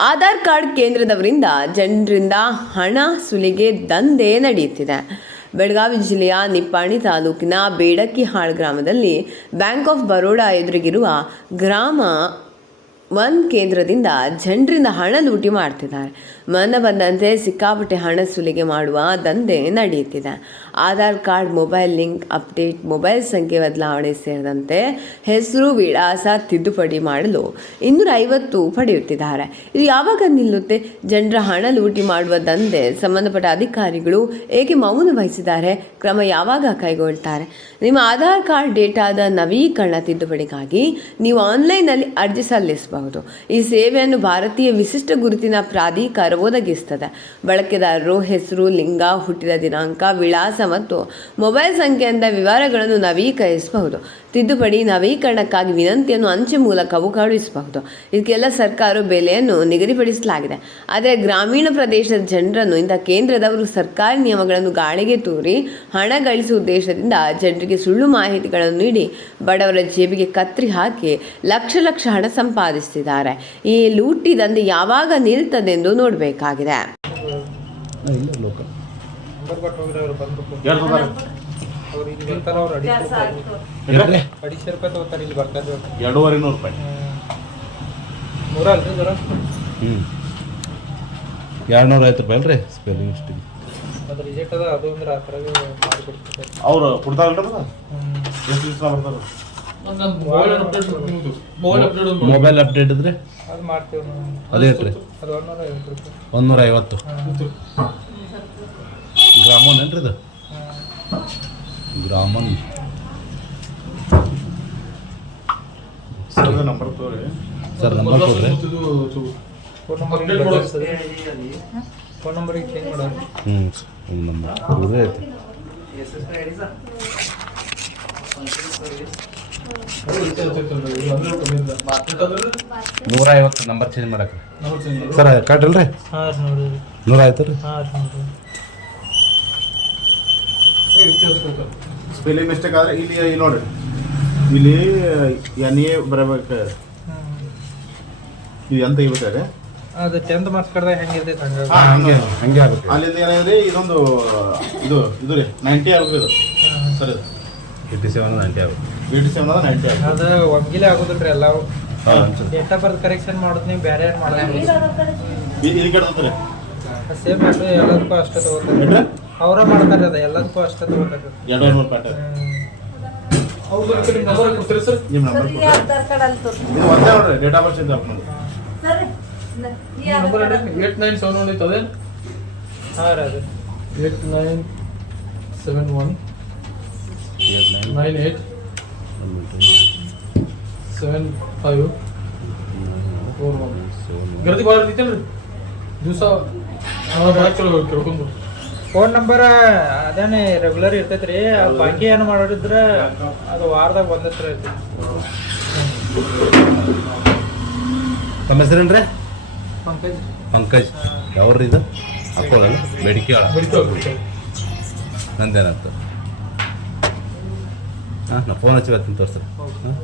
Aadhaar card ಕೇಂದ್ರದವರಿಂದ ಜನರಿಂದ ಹಣ ಸುಲಿಗೆ ದಂಧೆ ನಡೆಯುತ್ತಿದೆ. ಬೆಳಗಾವಿ ಜಿಲ್ಲೆಯ ನಿಪ್ಪಾಣಿ ತಾಲೂಕಿನ ಬೇಡಕ್ಕಿಹಾಳ್ ಗ್ರಾಮದಲ್ಲಿ ಬ್ಯಾಂಕ್ ಆಫ್ ಬರೋಡಾ ಎದುರಿಗಿರುವ ಗ್ರಾಮ ಒನ್ ಕೇಂದ್ರದಿಂದ ಜನರಿಂದ ಹಣ ಲೂಟಿ ಮಾಡ್ತಿದ್ದಾರೆ. ಮನ ಬಂದಂತೆ ಸಿಕ್ಕಾಪಟ್ಟೆ ಹಣ ಸುಲಿಗೆ ಮಾಡುವ ದಂಧೆ ನಡೆಯುತ್ತಿದೆ. Aadhaar card, mobile link, update, mobile ಸಂಖ್ಯೆ ಬದಲಾವಣೆ ಸೇರಿದಂತೆ ಹೆಸರು, ವಿಳಾಸ ತಿದ್ದುಪಡಿ ಮಾಡಲು ಇನ್ನೂರ ಐವತ್ತು ಪಡೆಯುತ್ತಿದ್ದಾರೆ. ಇದು ಯಾವಾಗ ನಿಲ್ಲುತ್ತೆ? ಜನರ ಹಣ ಲೂಟಿ ಮಾಡುವ ದಂಧೆ ಸಂಬಂಧಪಟ್ಟ ಅಧಿಕಾರಿಗಳು ಏಕೆ ಮೌನ ವಹಿಸಿದ್ದಾರೆ? ಕ್ರಮ ಯಾವಾಗ ಕೈಗೊಳ್ತಾರೆ? ನಿಮ್ಮ ಆಧಾರ್ ಕಾರ್ಡ್ ಡೇಟಾದ ನವೀಕರಣ ತಿದ್ದುಪಡಿಗಾಗಿ ನೀವು ಆನ್ಲೈನ್ನಲ್ಲಿ ಅರ್ಜಿ ಸಲ್ಲಿಸಬಹುದು. ಈ ಸೇವೆಯನ್ನು ಭಾರತೀಯ ವಿಶಿಷ್ಟ ಗುರುತಿನ ಪ್ರಾಧಿಕಾರ ಒದಗಿಸ್ತದೆ ಬಳಕೆದಾರರು, ಹೆಸರು, ಲಿಂಗ, ಹುಟ್ಟಿದ ದಿನಾಂಕ, ವಿಳಾಸ ಮತ್ತು ಮೊಬೈಲ್ ಸಂಖ್ಯೆಯಿಂದ ವಿವರಗಳನ್ನು ನವೀಕರಿಸಬಹುದು. ತಿದ್ದುಪಡಿ ನವೀಕರಣಕ್ಕಾಗಿ ವಿನಂತಿಯನ್ನು ಅಂಚೆ ಮೂಲಕವೂ ಕಳುಹಿಸಬಹುದು. ಇದಕ್ಕೆಲ್ಲ ಸರ್ಕಾರ ಬೆಲೆಯನ್ನು ನಿಗದಿಪಡಿಸಲಾಗಿದೆ. ಆದರೆ ಗ್ರಾಮೀಣ ಪ್ರದೇಶದ ಜನರನ್ನು, ಇಂಥ ಕೇಂದ್ರದವರು ಸರ್ಕಾರಿ ನಿಯಮಗಳನ್ನು ಗಾಳಿಗೆ ತೂರಿ, ಹಣ ಗಳಿಸುವ ಉದ್ದೇಶದಿಂದ ಜನರಿಗೆ ಸುಳ್ಳು ಮಾಹಿತಿಗಳನ್ನು ನೀಡಿ, ಬಡವರ ಜೇಬಿಗೆ ಕತ್ರಿ ಹಾಕಿ ಲಕ್ಷ ಲಕ್ಷ ಹಣ ಸಂಪಾದಿಸುತ್ತಿದ್ದಾರೆ ಈ ಲೂಟಿ ದಂಧೆ ಯಾವಾಗ ನಿಲ್ತದೆಂದು ನೋಡಬೇಕಾಗಿದೆ. ಎರಡೂವರೆ ನೂರು ರೂಪಾಯಿ ನೂರ ಅಲ್ರಿ ಜರ ಹ್ಞೂ ಎರಡು ನೂರ ಐವತ್ತು ರೂಪಾಯಿ ಅಲ್ರಿ ಸ್ಪೆಲ್ಲಿಂಗ್ ಅವ್ರು ಕೊಡ್ತಾರಲ್ರಿ ಎಷ್ಟು ದಿವಸ ಬರ್ತಾರೆ? ಮೊಬೈಲ್ ಅಪ್ಡೇಟ್ ಮೊಬೈಲ್ ಅಪ್ಡೇಟ್ ಇದ್ರೆ ಅದು ಮಾಡ್ತೀವಿ ನಾವು. ಅದೇ ಒಂದೂರ ಐವತ್ತು ರೂಪಾಯಿ. ಒಂದೂರ ಐವತ್ತು. ಗ್ರಾಮನ್ ಏನ್ರಿ ಇದು? ಗ್ರಾಮನ್. ಸರ್ ನಂಬರ್ ತೋರಿ. ಸರ್ ನಂಬರ್ ಕೊಡ್ರಿ. ಫೋನ್ ನಂಬರ್ ಫೋನ್ ನಂಬರಿಗೆ ಚೇಂಜ್ ಮಾಡೋದು. ಹ್ಞೂ ಒಂದು ನಂಬರ್. ಸರ್ ಐತಿ. ನೂರ ಐವತ್ತು ನಂಬರ್ ಚೇಂಜ್ ಮಾಡಕ್ಕೆ. ಸರ್ ಕಾರ್ಡ್ ಅಲ್ರಿ ಹಾಂ ರೀ? ನೋಡಿರಿ ನೂರ ಆಯ್ತು ರೀ ಸ್ಪೆಲ್ಲಿಂಗ್ ಮಿಸ್ಟೇಕ್ ಆದ್ರೆ ಇಲ್ಲಿ ಇಲ್ಲಿ ನೋಡ್ರಿ. ಇಲ್ಲಿ ಎನ್ ಎ ಬರಬೇಕು. ಇದು ಎಂತ ಇರ್ಬೇಕಾದ್ರೆ ಅದು ಟೆಂತ್ ಮಾರ್ಕ್ಸ್ ಕಡ್ದಾಗ ಹೆಂಗಿರ್ತೈತೆ ಹಂಗೆ. ಹಂಗೆ ಹಂಗೆ ಆಗುತ್ತೆ. ಅಲ್ಲಿಂದ ಏನಾದ್ರೆ ಇದೊಂದು ಇದು ಇದು ರೀ ನೈಂಟಿ ಆಗ್ಬೇಕು ಇದು ಸರ್ ಏಯ್ಟಿ ಸೆವೆನ್ ನೈಂಟಿ ಆಗುತ್ತೆ ಏಯ್ಟಿ ಸೆವೆನ್ ಅದ ನೈಂಟಿ ಆಗ್ಬೇಕು ಅದು ಒಮ್ಗಿಲೆ ಆಗೋದಿಲ್ರಿ ಎಲ್ಲ ಡೇಟ್ ಆಫ್ ಬರ್ತ್ ಕರೆಕ್ಷನ್ ಮಾಡೋದು ನೀವು ಬೇರೆ ಏನು ಮಾಡಲ್ಲ ಇದು ಕೆಡ್ತಾರೆ ಸೇಮ್ ಮಾಡ್ರಿ ಎಲ್ಲದಕ್ಕೂ ಅಷ್ಟೇ ತಗೋತಾರೆ. ಅವರ ಮಾಡ್ತಾರೆ ಅದು ಎಲ್ಲದಕ್ಕೂ ಅಷ್ಟೇ ತಗೋತಾರೆ. ಎರಡು ನೂರು ಪ್ಯಾಟರ್ ನಿಮ್ಮ ನಂಬರ್ ಕೊಡ್ರಿ. ಇದು ಒಂದೇ ನೋಡ್ರಿ ಡೇಟ್ ಆಫ್ ಬರ್ತ್ ಚೇಂಜ್ ಆಗ್ಬೋದು ಏಟ್ ನೈನ್ ಸೆವೆನ್ ಒನ್ ಐತದೆ ಹಾಂ ರೀ ಅದು. Eight nine seven one eight nine nine eight seven five four one ಗರ್ದಿ ಭಾಳ ಇರ್ತೈತಲ್ರಿ ದಿವಸ ಭಾಳ ಚಲೋ ಕೇಳ್ಕೊಂಡು ಫೋನ್ ನಂಬರ್ ಅದೇನೆ ರೆಗ್ಯುಲರ್ ಇರ್ತೈತೆ ರೀ. ಬಾಕಿ ಏನು ಮಾಡಿದ್ರೆ ಅದು ವಾರದಾಗ ಒಂದೇ ಥರ ಐತಿ ತಮ್ಮ ಹೆಸರೇನ್ರಿ ಪಂಕಜ್. ಪಂಕಜ್. ಯಾವ್ರಿ ಇದು? ಹಾಕೊಳ್ಳಲ್ಲ ಬೇಡಿಕೆ ನಂದೇನಂತ? ಹಾಂ ನಾ ಫೋನ್ ಹಚ್ಚಿ ಬರ್ತೀನಿ ತೋರಿಸ್ರಿ. ಹಾಂ?